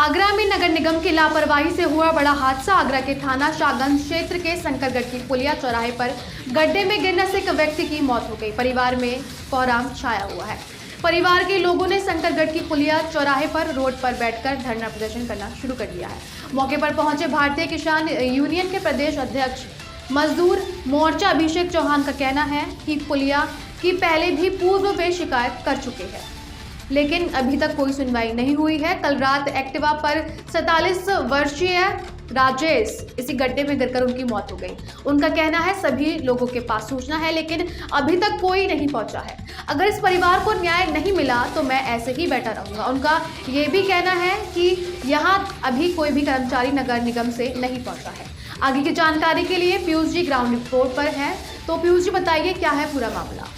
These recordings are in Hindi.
आगरा में नगर निगम की लापरवाही से हुआ बड़ा हादसा। आगरा के थाना शाहगंज क्षेत्र के शंकरगढ़ की पुलिया चौराहे पर गड्ढे में गिरने से एक व्यक्ति की मौत हो गई। परिवार में कोहराम छाया हुआ है। परिवार के लोगों ने शंकरगढ़ की पुलिया चौराहे पर रोड पर बैठकर धरना प्रदर्शन करना शुरू कर दिया है। मौके पर पहुंचे भारतीय किसान यूनियन के प्रदेश अध्यक्ष मजदूर मोर्चा अभिषेक चौहान का कहना है कि पुलिया की पहले भी पूर्व में शिकायत कर चुके हैं, लेकिन अभी तक कोई सुनवाई नहीं हुई है। कल रात एक्टिवा पर 47 वर्षीय राजेश इसी गड्ढे में गिरकर उनकी मौत हो गई। उनका कहना है सभी लोगों के पास सूचना है, लेकिन अभी तक कोई नहीं पहुंचा है। अगर इस परिवार को न्याय नहीं मिला तो मैं ऐसे ही बैठा रहूंगा। उनका ये भी कहना है कि यहाँ अभी कोई भी कर्मचारी नगर निगम से नहीं पहुंचा है। आगे की जानकारी के लिए पीयूष जी ग्राउंड रिपोर्ट पर है, तो पीयूष जी बताइए क्या है पूरा मामला।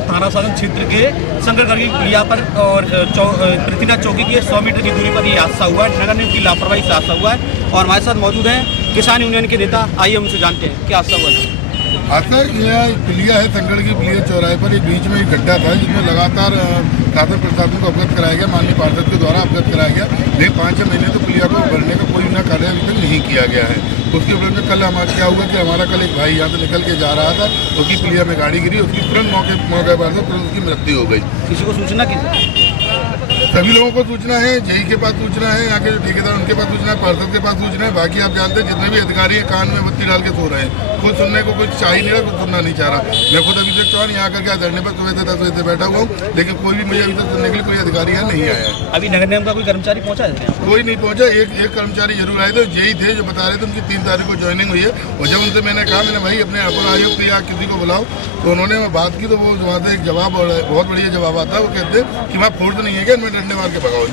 थाना शाहगंज क्षेत्र के शंकरगढ़ की पुलिया पर और पृथ्वीनाथ चौकी की 100 मीटर की दूरी पर ये हादसा हुआ है। नगर निगम की लापरवाही से हादसा हुआ है और हमारे साथ मौजूद हैं किसान यूनियन के नेता। आइए उनसे जानते हैं क्या हादसा हुआ है। हादसा यह पुलिया है, शंकरगढ़ की पुलिया चौराहे पर एक बीच में एक गड्ढा था जिसमें लगातार शासन प्रशासन को अवगत कराया गया, माननीय पार्षद के द्वारा अवगत कराया गया, लेकिन 5-6 महीने तो पुलिया को भरने का कोई ना कार्य अभी तक नहीं किया गया है। उसके उपलक्ष्य में कल हमारा क्या हुआ कि हमारा कल एक भाई यहाँ से निकल के जा रहा था, उसकी पुलिया में गाड़ी गिरी, उसकी तुरंत मौके पर से तुरंत उसकी मृत्यु हो गई। किसी को सूचना की? सभी लोगों को सूचना है, जेई के पास सूचना है, यहाँ के जो ठेकेदार उनके पास सूचना है, पार्षद के पास सूचना है। बाकी आप जानते हैं जितने भी अधिकारी हैं कान में बत्ती डाल के सो रहे हैं, खुद सुनने को कुछ चाह ही नहीं रहा, कुछ सुनना नहीं चाह रहा। मैं खुद अभिषेक चौहान यहाँ करके धरने पर सुबह से 10 बजे से बैठा हुआ हूँ, लेकिन कोई भी मुझे अभी तक सुनने के लिए कोई अधिकारी यहाँ नहीं आया है। अभी नगर निगम का कोई कर्मचारी पहुंचा है? कोई नहीं पहुंचा। एक कर्मचारी जरूर आए थे, जेई थे, जो बता रहे थे उनकी 3 तारीख को ज्वाइनिंग हुई है। और जब उनसे मैंने कहा मैंने भाई अपने अपर आयोग को या किसी को बुलाओ, तो उन्होंने बात की तो वो वहाँ से एक जवाब, बहुत बढ़िया जवाब आता है। वो कहते कि वहाँ फोर्स नहीं है क्या, मैं डंडे मार के भगाओ।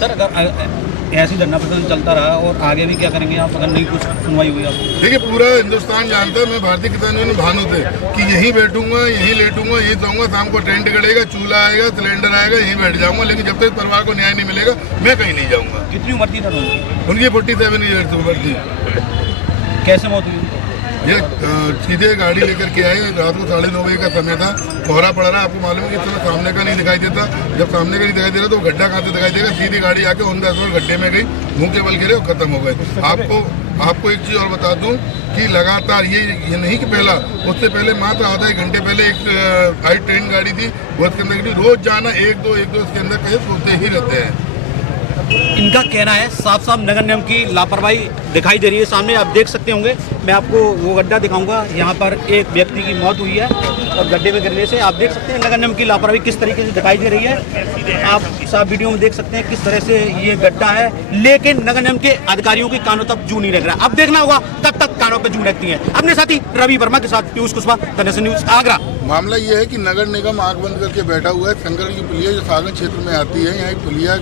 सर अगर ऐसी धरना प्रदर्शन चलता रहा और आगे भी क्या करेंगे आप अगर नहीं कुछ सुनवाई हुई आप? देखिए पूरा हिंदुस्तान जानता है, मैं भारतीय किसान यूनियन भानु थे कि यहीं बैठूंगा, यहीं लेटूंगा, यहीं सोऊंगा, शाम को टेंट गड़ेगा, चूल्हा आएगा, सिलेंडर आएगा, यहीं बैठ जाऊंगा, लेकिन जब तक परिवार को न्याय नहीं मिलेगा मैं कहीं नहीं जाऊंगा। कितनी उम्र थी सर उनकी 47 ईयर्स उम्र थी। कैसे मौत हुई? ये सीधे गाड़ी लेकर के आए, रात को 9:30 बजे का समय था, कोहरा पड़ रहा। आपको मालूम है कि इतना सामने का नहीं दिखाई देता, जब सामने का नहीं दिखाई दे रहा तो गड्ढा कहाँ से दिखाई देगा। सीधी गाड़ी आके ऑन द स्पॉट गड्ढे में गई, मुंह के बल गिरे और खत्म हो गए। आपको एक चीज़ और बता दूं कि लगातार ये नहीं कि पहला, उससे पहले मात्र आधा 1 घंटे पहले एक आई ट्रेन गाड़ी थी, वो इसके अंदर रोज जाना 1-2 इसके अंदर कहीं सोते ही रहते हैं। इनका कहना है साफ साफ नगर निगम की लापरवाही दिखाई दे रही है। सामने आप देख सकते होंगे, मैं आपको वो गड्ढा दिखाऊंगा, यहाँ पर एक व्यक्ति की मौत हुई है और गड्ढे में गिरने से आप देख सकते हैं नगर निगम की लापरवाही किस तरीके से दिखाई दे रही है। आप साफ वीडियो में देख सकते हैं किस तरह से ये गड्ढा है, लेकिन नगर निगम के अधिकारियों के कानों तक जू नहीं लग रहा। अब देखना होगा कब तक कानों पर जू लगती है। अपने साथी रवि वर्मा के साथ पीयूष कुशवाहा, तनिष्क न्यूज, आगरा। मामला ये है कि नगर निगम आंख बंद करके बैठा हुआ है। शंकरगढ़ की पुलिया जो शाहगंज क्षेत्र में आती है, यहाँ पुलिया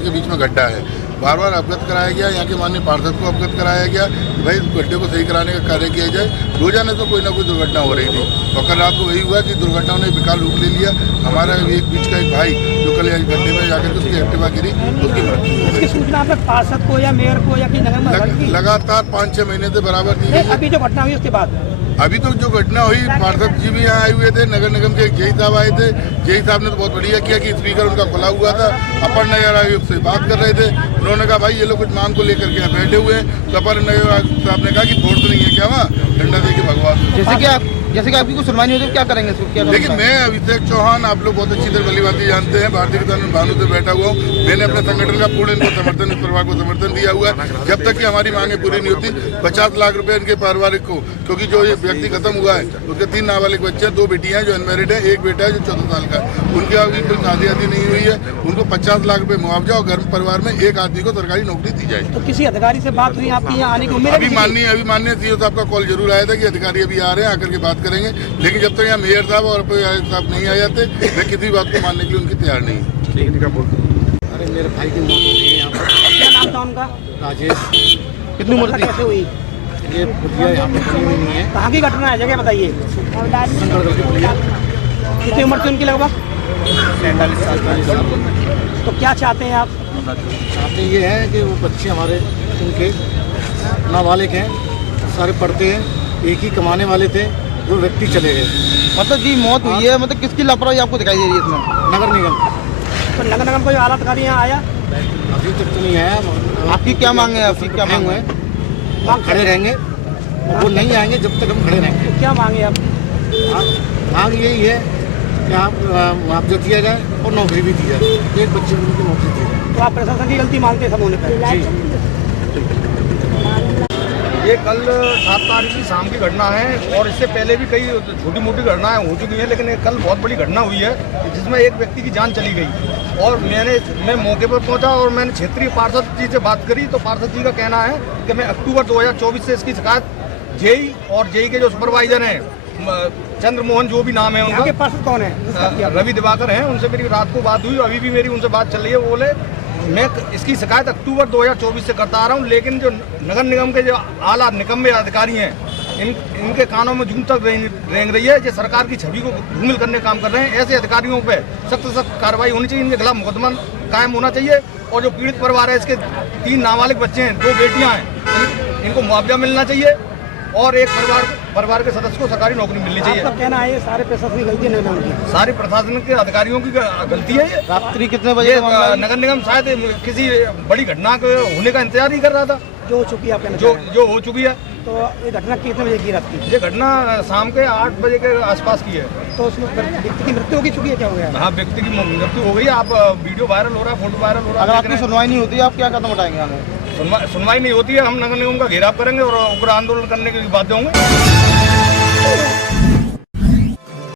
के बीच में गड्ढा है। बार बार अवगत कराया गया, यहाँ के माननीय पार्षद को अवगत कराया गया, भाई गड्ढे को सही कराने का कार्य किया जाए। रोजाना तो कोई ना कोई दुर्घटना हो रही थी और कल रात को वही हुआ कि दुर्घटनाओं ने विकराल रूप ले लिया। हमारा एक बीच का एक भाई जो कल गड्ढे में जाकर के उसकी एक्टिवा गिरी, उसकी मृत्यु हो गई। सूचना आपने पार्षद को या मेयर को या लगातार 5-6 महीने से बराबर दी। अभी जो घटना हुई उसके बाद अभी तो जो घटना हुई, पार्षद जी भी यहाँ आए हुए थे, नगर निगम के एक जेई साहब आए थे। जेई साहब ने तो बहुत बढ़िया किया कि स्पीकर उनका खुला हुआ था, अपर नगर आयुक्त से बात कर रहे थे। उन्होंने कहा भाई ये लोग कुछ मांग को लेकर के यहाँ बैठे हुए हैं, तो अपर नगर आयुक्त साहब ने कहा कि फोर्स नहीं है क्या वहाँ, डंडा दे के भगवान। जैसे कि आपकी कुछ सुनवाई नहीं होती, क्या करेंगे? लेकिन मैं अभिषेक चौहान, आप लोग बहुत अच्छी तरह भली जानते हैं, भारतीय किसान भानु से बैठा हुआ हूँ। मैंने अपने संगठन का पूर्ण इनको समर्थन, इस परिवार को समर्थन दिया हुआ है। जब तक कि हमारी मांगे पूरी नहीं होती, 50 लाख रुपए इनके पारिवारिक को, क्योंकि जो ये व्यक्ति खत्म हुआ है उसके 3 नाबालिग बच्चे, 2 बेटियां जो अनमेरिड है, एक बेटा है जो 14 साल का है। उनके अभी कोई शादी आदि नहीं हुई है, उनको 50 लाख रुपए मुआवजा और घर परिवार में एक आदमी को सरकारी नौकरी दी जाए। तो किसी अधिकारी से बात हुई आपकी यहाँ आने की उम्मीद? अभी माननीय सीओ साहब का कॉल जरूर आया था कि अधिकारी अभी आ रहे हैं, आकर के बात करेंगे, लेकिन जब तक यहाँ मेयर साहब और साहब नहीं आ जाते, मैं किसी बात को मानने के लिए उनकी तैयार नहीं। अरे मेरे भाई की मौत हो गई है यहाँ पर। क्या नाम था उनका? राजेश। कितनी उम्र कैसे हुई? ये पुलिया यहाँ पर बनी हुई नहीं है। कहाँ की घटना है, जगह बताइए। शंकरगढ़ की पुलिया। कितनी उम्र थी उनकी लगभग? 45 साल। तो क्या चाहते हैं आप? चाहते ये हैं कि वो बच्चे हमारे उनके नाबालिग हैं, सारे पढ़ते हैं, एक ही कमाने वाले थे, 2 व्यक्ति चले गए। मतलब जी मौत हुई है, मतलब किसकी लापरवाही आपको दिखाई दे रही है इसमें? नगर निगम। तो नगर निगम कोई आला अधिकारी यहाँ आया? अभी तक तो नहीं आया। आपकी क्या मांग है? आपकी क्या मांग है? हम खड़े रहेंगे, वो नहीं आएंगे जब तक हम खड़े रहेंगे। क्या मांगे आप? मांग यही है कि आप मुआवजा दिया जाए और नौकरी भी दी जाए, एक बच्चे को उनको नौकरी दी जाए। तो आप प्रशासन की गलती मानते हैं सब होने पर? ये कल 7 तारीख की शाम की घटना है और इससे पहले भी कई छोटी मोटी घटनाएं हो चुकी हैं, लेकिन कल बहुत बड़ी घटना हुई है जिसमें एक व्यक्ति की जान चली गई। और मैं मौके पर पहुंचा और मैंने क्षेत्रीय पार्षद जी से बात करी, तो पार्षद जी का कहना है कि मैं अक्टूबर 2024 से इसकी शिकायत जेई और जेई के जो सुपरवाइजर हैं चंद्रमोहन जो भी नाम है यहाँ के उनका, पार्षद कौन है? रवि दिवाकर हैं, उनसे मेरी रात को बात हुई, अभी भी मेरी उनसे बात चल रही है। वो बोले मैं इसकी शिकायत अक्टूबर 2024 से करता आ रहा हूँ, लेकिन जो नगर निगम के जो आला निकम्मे अधिकारी हैं इनके कानों में जूं तक रेंग रही है। ये सरकार की छवि को धूमिल करने का काम कर रहे हैं। ऐसे अधिकारियों पे सख्त सख्त कार्रवाई होनी चाहिए, इनके खिलाफ मुकदमा कायम होना चाहिए। और जो पीड़ित परिवार है, इसके 3 नाबालिग बच्चे हैं, 2 बेटियां हैं, इनको मुआवजा मिलना चाहिए और एक परिवार के सदस्य को सरकारी नौकरी मिलनी चाहिए। आपका कहना है ये सारे प्रशासन की गलती नहीं होगी? सारी प्रशासन के अधिकारियों की गलती है ये। रात्रि कितने बजे? नगर निगम शायद किसी बड़ी घटना के होने का इंतजार ही कर रहा था, जो हो चुकी है आपके जो हो चुकी है। तो ये घटना कितने बजे की रात की? ये घटना शाम के 8 बजे के आसपास की है। तो उसमें व्यक्ति की मृत्यु हो चुकी है, क्या हो गया? हाँ, व्यक्ति की मृत्यु हो गई। आप वीडियो वायरल हो रहा है, फोटो वायरल हो रहा है। अगर आपकी सुनवाई नहीं होती, आप क्या कदम उठाएंगे? सुनवाई नहीं होती है, हम नगर निगम का घेराव करेंगे और उग्र आंदोलन करने के लिए बाध्य होंगे।